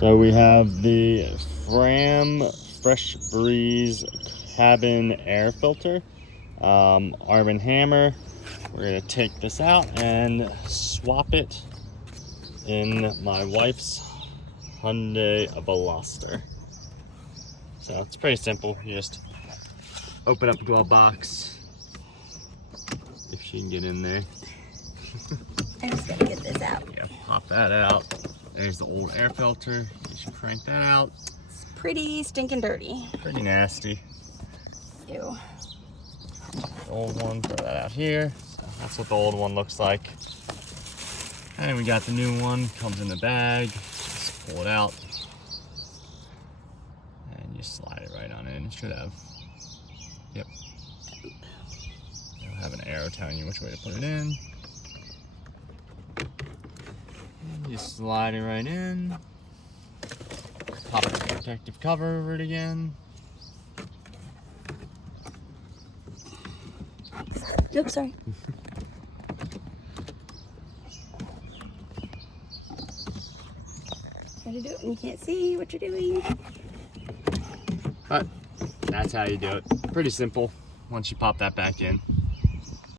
So we have the Fram Fresh Breeze cabin air filter, Arm & Hammer. We're gonna take this out and swap it in my wife's Hyundai Veloster. So it's pretty simple. You just open up a glove box, if she can get in there. I just gotta get this out. Yeah, pop that out. There's the old air filter. You should crank that out. It's pretty stinking dirty. Pretty nasty. Ew. The old one, throw that out here. So that's what the old one looks like. And we got the new one, comes in the bag. Just pull it out. And you slide it right on in. It should have, yep. It'll have an arrow telling you which way to put it in. You slide it right in. Pop the protective cover over it again. Oops, sorry. Try to do it when you can't see what you're doing. But that's how you do it. Pretty simple once you pop that back in.